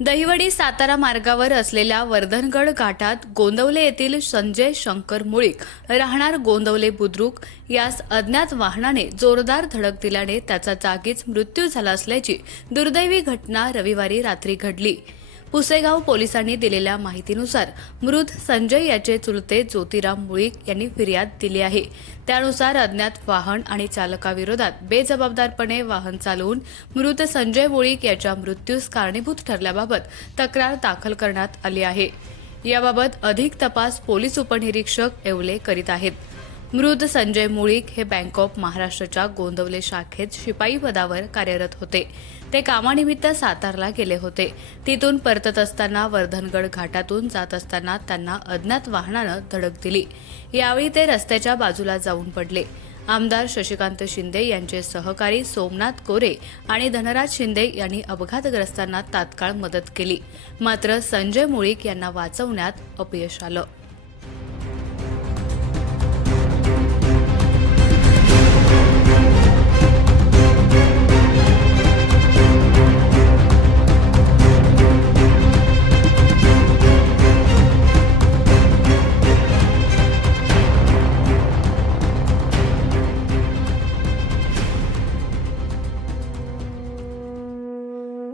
दहिवडी सातारा मार्गावर असलेल्या वर्धनगड घाटात गोंदवले येथील संजय शंकर मुळीक राहणार गोंदवले बुद्रुक. यास अज्ञात वाहनाने जोरदार धडक दिल्याने त्याचा जागीच मृत्यू झाला असल्याची दुर्दैवी घटना रविवारी रात्री घडली. पुसेगाव पोलिसांनी दिलेल्या माहितीनुसार मृत संजय याचे चुलते ज्योतिराम मुळीक यांनी फिर्याद दिली आहे. त्यानुसार अज्ञात वाहन आणि चालकाविरोधात बेजबाबदारपणे वाहन चालवून मृत संजय मुळीक याच्या मृत्यूस कारणीभूत ठरल्याबाबत तक्रार दाखल करण्यात आली आहे. याबाबत अधिक तपास पोलीस उपनिरीक्षक येवले करीत आहेत. मृत संजय मुळीक हे बँक ऑफ महाराष्ट्राच्या गोंदवले शाखेत शिपाई पदावर कार्यरत होते. ते कामानिमित्त सातारला गेले होते. तिथून परतत असताना वर्धनगड घाटातून जात असताना त्यांना अज्ञात वाहनानं धडक दिली. यावेळी ते रस्त्याच्या बाजूला जाऊन पडले. आमदार शशिकांत शिंदे यांचे सहकारी सोमनाथ कोरे आणि धनराज शिंदे यांनी अपघातग्रस्तांना तात्काळ मदत केली. मात्र संजय मुळीक यांना वाचवण्यात अपयश आलं.